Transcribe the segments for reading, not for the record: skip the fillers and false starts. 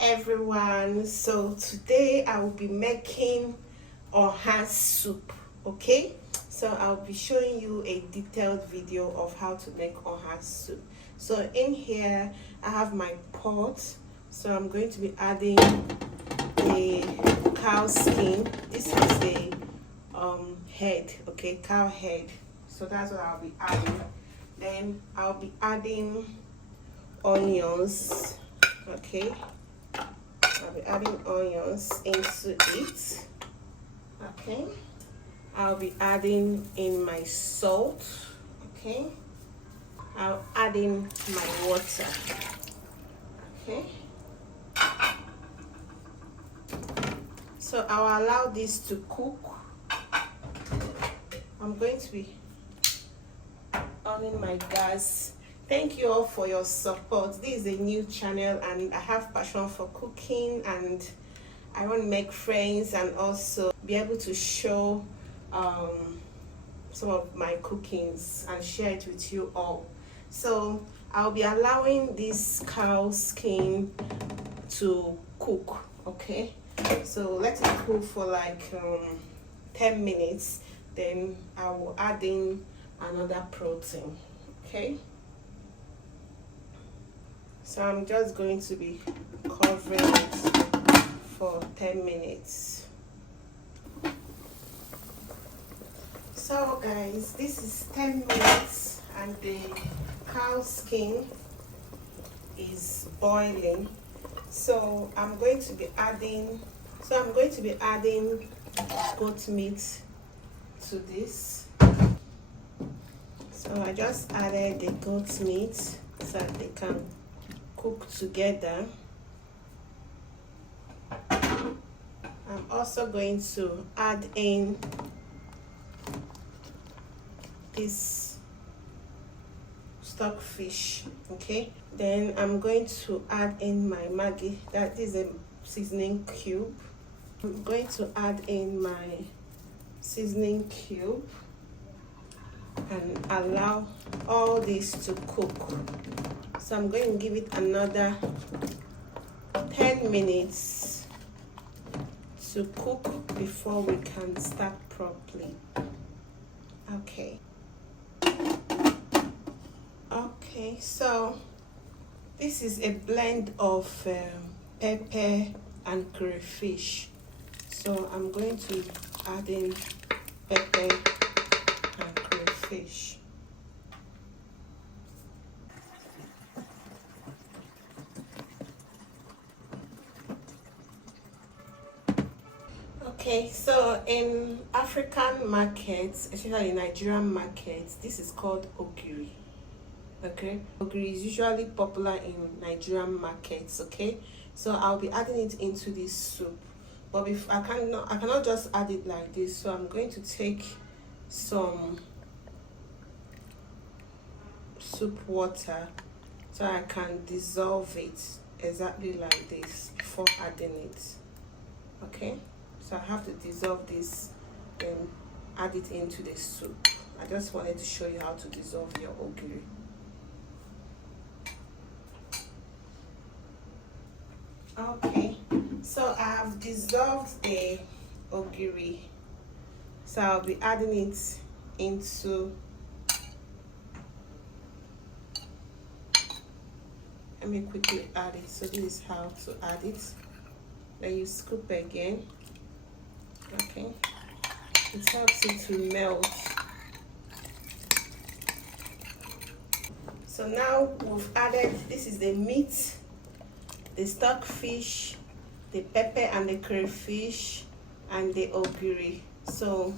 everyone, so today I will be making OHA soup. Okay, so I'll be showing you a detailed video of how to make OHA soup. So in here I have my pot, so I'm going to be adding the cow skin. This is the head, okay, cow head. So that's what I'll be adding. Then I'll be adding onions. Okay, I'll be adding onions into it. Okay, I'll be adding in my salt. Okay, I'll add in my water. Okay, so I'll allow this to cook. I'm going to be on my gas. Thank you all for your support. This is a new channel and I have passion for cooking, and I want to make friends and also be able to show some of my cookings and share it with you all. So I'll be allowing this cow skin to cook. Okay, so let it cook for like 10 minutes, then I will add in another protein. Okay, so I'm just going to be covering it for 10 minutes. So guys, this is 10 minutes and the cow skin is boiling. So I'm going to be adding goat meat to this. So I just added the goat meat so that they can cook together. I'm also going to add in this stockfish. Okay, then I'm going to add in my Maggi, that is a seasoning cube. I'm going to add in my seasoning cube and allow all this to cook. So I'm going to give it another 10 minutes to cook before we can start properly. Okay, so this is a blend of pepper and crayfish. So I'm going to add in pepper and crayfish. Okay, so in African markets, especially in Nigerian markets, this is called ogiri. Okay, ogiri is usually popular in Nigerian markets. Okay, so I'll be adding it into this soup, but if I cannot just add it like this, so I'm going to take some soup water so I can dissolve it exactly like this before adding it. Okay, so I have to dissolve this and add it into the soup. I just wanted to show you how to dissolve your ogiri. Okay, so I have dissolved the ogiri, so I'll be adding it into, let me quickly add it. So this is how to add it. Then you scoop again. Okay, it helps it to melt. So now we've added, this is the meat, the stockfish, the pepper and the crayfish, and the ogiri. So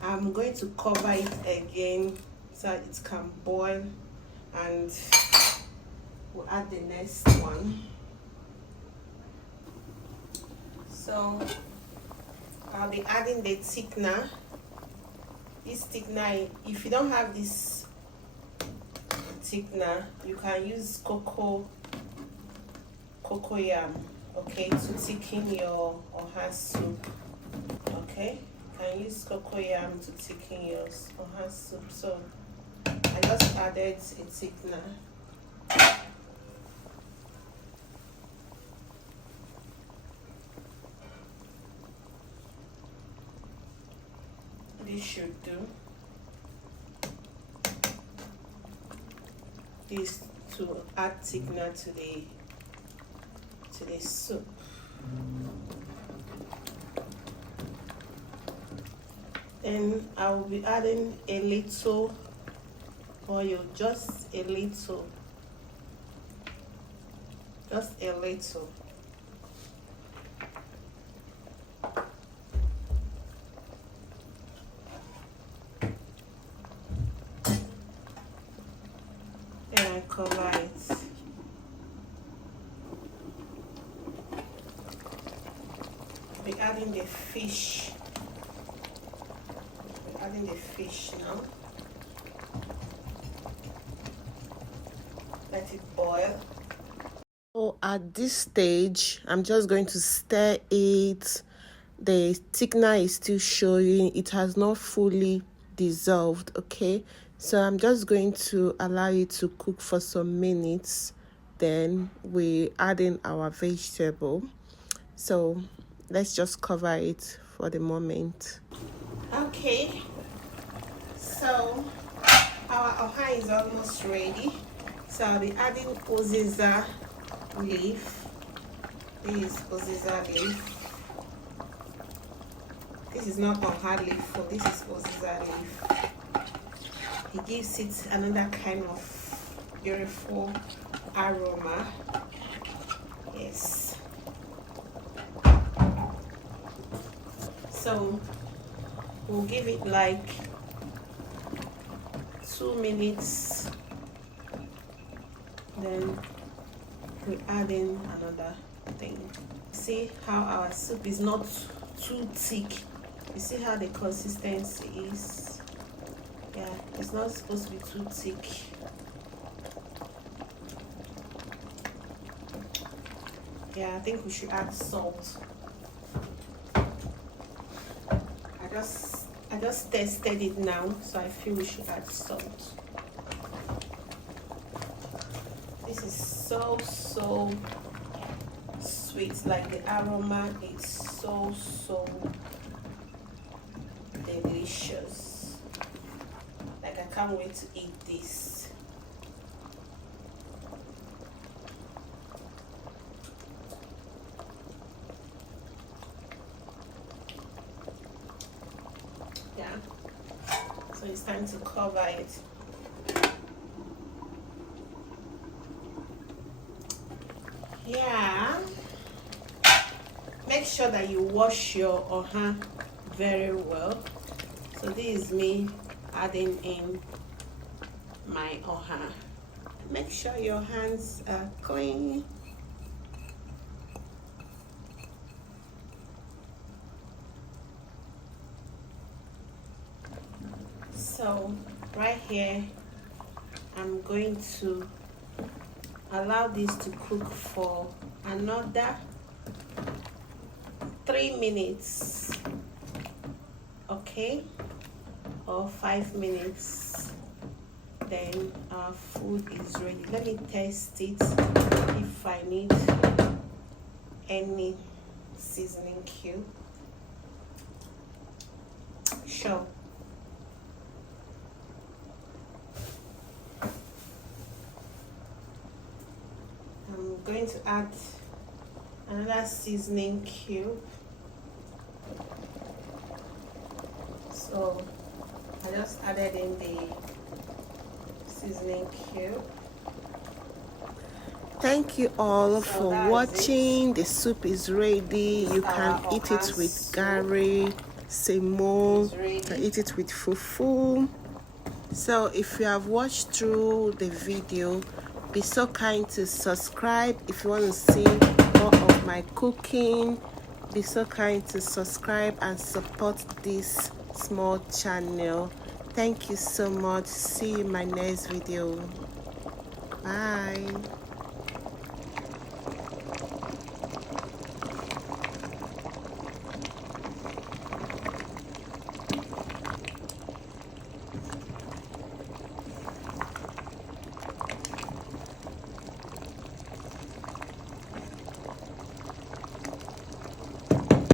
I'm going to cover it again so it can boil, and we'll add the next one. So I'll be adding the thickener. This thickener, if you don't have this thickener, you can use cocoyam, okay, to thicken your OHA soup. Okay, you can use cocoyam to thicken your OHA soup. So I just added a thickener. you should do is to add thickener to the soup. Then I will be adding a little oil, just a little. Then I cover it. We're adding the fish. Adding the fish now. Let it boil. So at this stage, I'm just going to stir it. The thickener is still showing. It has not fully dissolved, okay? So I'm just going to allow it to cook for some minutes. Then we add in our vegetable. So let's just cover it for the moment. Okay, so our OHA is almost ready. So I'll be adding OHA leaf. This is OHA leaf. This is not OHA leaf, so this is OHA leaf. It gives it another kind of beautiful aroma. Yes. So we'll give it like 2 minutes, then we add in another thing. See how our soup is not too thick. You see how the consistency is? Yeah, it's not supposed to be too thick. Yeah, I think we should add salt. I just tested it now, so I feel we should add salt. This is so sweet, like the aroma is so delicious. Like I can't wait to eat this. Yeah, so it's time to cover it. Yeah, make sure that you wash your OHA very well. So this is me adding in my OHA. Make sure your hands are clean. So right here, I'm going to allow this to cook for another 3 minutes, okay, or 5 minutes. Then our food is ready. Let me test it if I need any seasoning cube. Sure. I'm going to add another seasoning cube. So I just added in the seasoning cube. Thank you all for watching. The soup is ready. You can eat it with gari, semo, you can eat it with fufu. So if you have watched through the video, be so kind to subscribe. If you want to see more of my cooking, be so kind to subscribe and support this small channel. Thank you so much. See you in my next video. Bye.